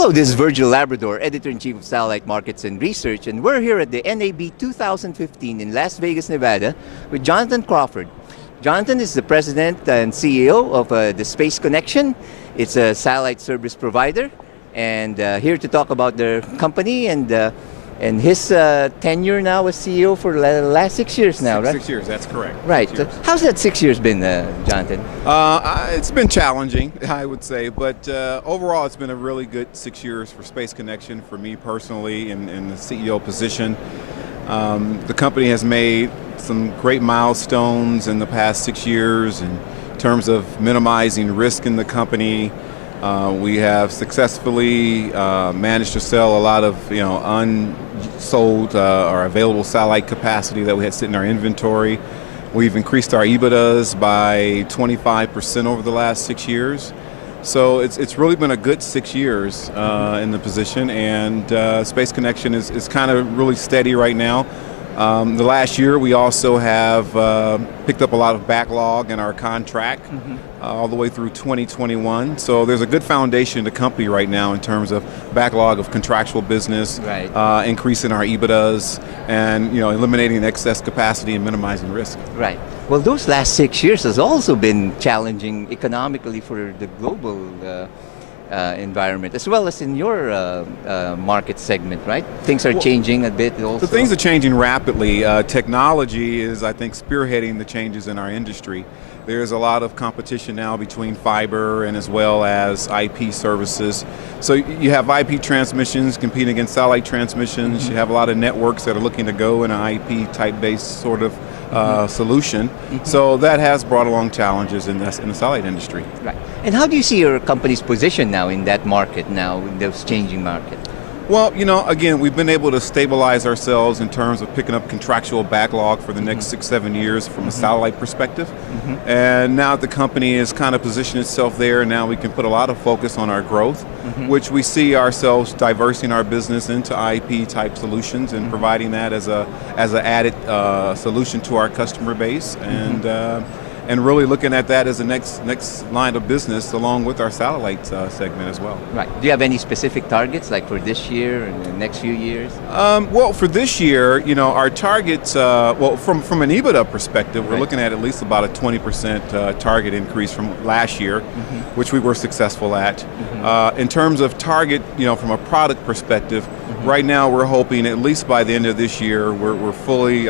Hello, this is Virgil, Labrador, Editor-in-Chief of Satellite Markets and Research, and we're here at the NAB 2015 in Las Vegas, Nevada with Jonathan Crawford. Jonathan is the President and CEO of the Spaceconnection. It's a satellite service provider, and here to talk about their company and his tenure now as CEO for the last 6 years now, right? 6 years, that's correct. Right. How's that 6 years been, Jonathan? It's been challenging, I would say, but overall it's been a really good 6 years for Spaceconnection, for me personally in the CEO position. The company has made some great milestones in the past 6 years in terms of minimizing risk in the company. We have successfully managed to sell a lot of unsold or available satellite capacity that we had sitting in our inventory. We've increased our EBITDAs by 25% over the last 6 years. So it's really been a good 6 years in the position, and Spaceconnection is kind of really steady right now. The last year we also have picked up a lot of backlog in our contract all the way through 2021. So there's a good foundation in the company right now in terms of backlog of contractual business, right. Increasing our EBITDAs, and eliminating excess capacity and minimizing risk. Right. Well, those last 6 years has also been challenging economically for the global environment, as well as in your market segment, right? Things are changing a bit also. So things are changing rapidly. Technology is, I think, spearheading the changes in our industry. There's a lot of competition now between fiber and as well as IP services. So you have IP transmissions competing against satellite transmissions. You have a lot of networks that are looking to go in an IP type-based sort of solution. So that has brought along challenges in the satellite industry. Right. And how do you see your company's position now in that market now, in this changing market? Well, again, we've been able to stabilize ourselves in terms of picking up contractual backlog for the next 6-7 years from a satellite perspective. And now the company has kind of positioned itself there, and now we can put a lot of focus on our growth, which we see ourselves diversing our business into IP type solutions and providing that as an added solution to our customer base, and really looking at that as the next line of business along with our satellite segment as well. Right. Do you have any specific targets, like for this year and the next few years? Well, for this year, our targets, from an EBITDA perspective, we're looking at least about a 20% target increase from last year, which we were successful at. In terms of target, from a product perspective, right now we're hoping at least by the end of this year, we're fully,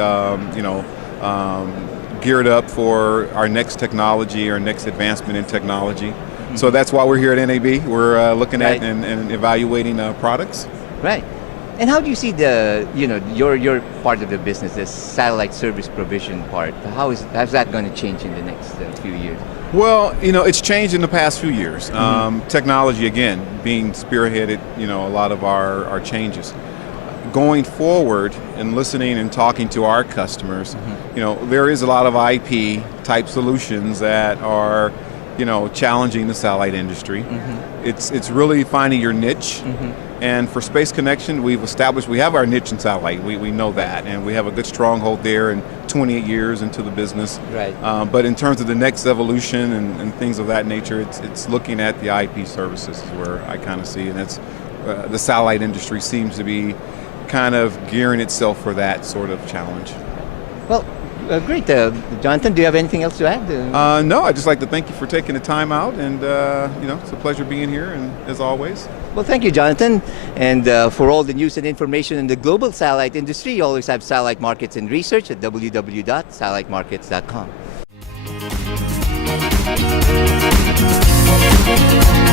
geared up for our next technology, our next advancement in technology. So that's why we're here at NAB. We're looking at and evaluating products. Right. And how do you see the, your part of the business, the satellite service provision part? How's that going to change in the next few years? Well, it's changed in the past few years. Technology, again, being spearheaded, a lot of our changes. Going forward and listening and talking to our customers, there is a lot of IP type solutions that are, challenging the satellite industry. It's really finding your niche. And for Spaceconnection, we have our niche in satellite. We know that, and we have a good stronghold there and 28 years into the business. Right. But in terms of the next evolution and things of that nature, it's looking at the IP services is where I kind of see, and that's the satellite industry seems to be kind of gearing itself for that sort of challenge. Well, great. Jonathan, do you have anything else to add? No, I'd just like to thank you for taking the time out, and it's a pleasure being here, and as always. Well, thank you, Jonathan. And for all the news and information in the global satellite industry, you always have Satellite Markets and Research at www.satellitemarkets.com.